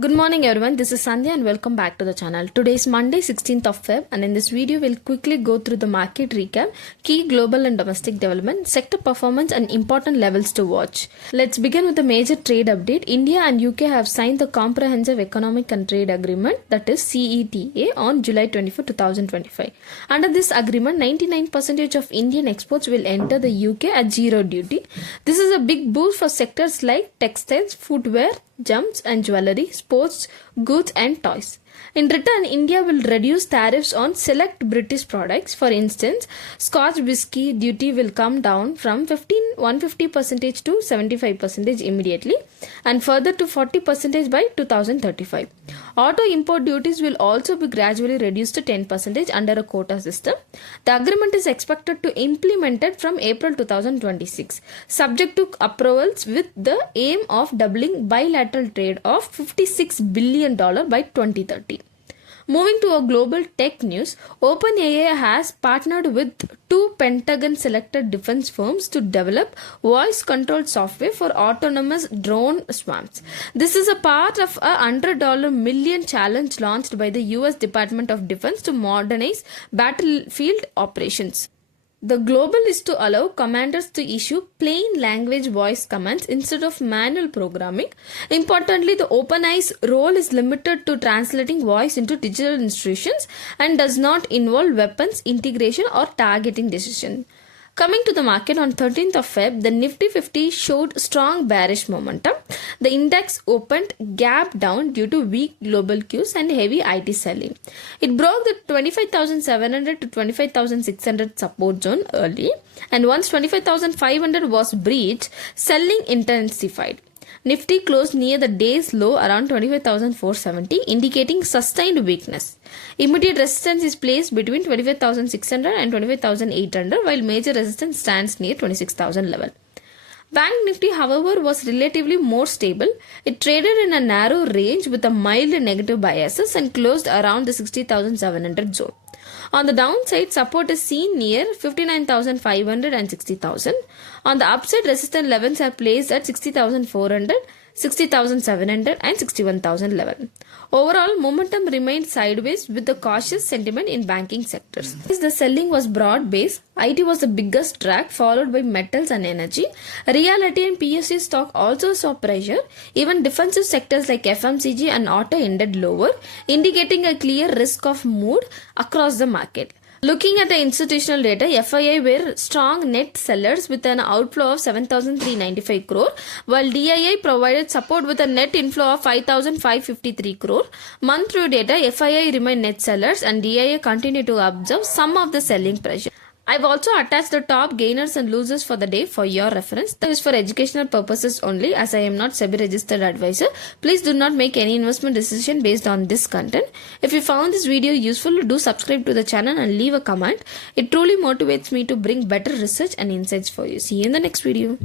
Good morning everyone, this is Sandhya and welcome back to the channel. Today is Monday 16th of Feb and in this video we'll quickly go through the market recap, key global and domestic development, sector performance and important levels to watch. Let's begin with the major trade update. India and UK have signed the Comprehensive Economic and Trade Agreement, that is CETA, on July 24, 2025. Under this agreement, 99% of Indian exports will enter the UK at zero duty. This is a big boost for sectors like textiles, footwear, gems and jewelry, sports, goods and toys. In return, India will reduce tariffs on select British products. For instance, Scotch whisky duty will come down from 150% to 75% immediately and further to 40% by 2035. Auto import duties will also be gradually reduced to 10% under a quota system. The agreement is expected to be implemented from April 2026, subject to approvals with the aim of doubling bilateral trade of $56 billion by 2030. Moving to a global tech news, OpenAI has partnered with two Pentagon-selected defense firms to develop voice-controlled software for autonomous drone swarms. This is a part of a $100 million challenge launched by the US Department of Defense to modernize battlefield operations. The global is to allow commanders to issue plain language voice commands instead of manual programming. Importantly, the OpenAI's role is limited to translating voice into digital instructions and does not involve weapons integration or targeting decision. Coming to the market on 13th of Feb, the Nifty 50 showed strong bearish momentum. The index opened gap down due to weak global cues and heavy IT selling. It broke the 25,700 to 25,600 support zone early, and once 25,500 was breached, selling intensified. Nifty closed near the day's low around 25,470, indicating sustained weakness. Immediate resistance is placed between 25,600 and 25,800, while major resistance stands near 26,000 level. Bank Nifty, however, was relatively more stable. It traded in a narrow range with a mild negative biases and closed around the 60,700 zone. On the downside, support is seen near 59,500 and 60,000. On the upside, resistance levels are placed at 60,400, 60,700 and 61,000 level. Overall, momentum remained sideways with the cautious sentiment in banking sectors. The selling was broad-based. IT was the biggest drag, followed by metals and energy. Realty and PSU stock also saw pressure. Even defensive sectors like FMCG and auto ended lower, indicating a clear risk of mood across the market. Looking at the institutional data, FII were strong net sellers with an outflow of 7,395 crore, while DII provided support with a net inflow of 5,553 crore. Month-through data, FII remained net sellers and DII continued to observe some of the selling pressure. I've also attached the top gainers and losers for the day for your reference. This is for educational purposes only, as I am not SEBI registered advisor. Please do not make any investment decision based on this content. If you found this video useful, do subscribe to the channel and leave a comment. It truly motivates me to bring better research and insights for you. See you in the next video.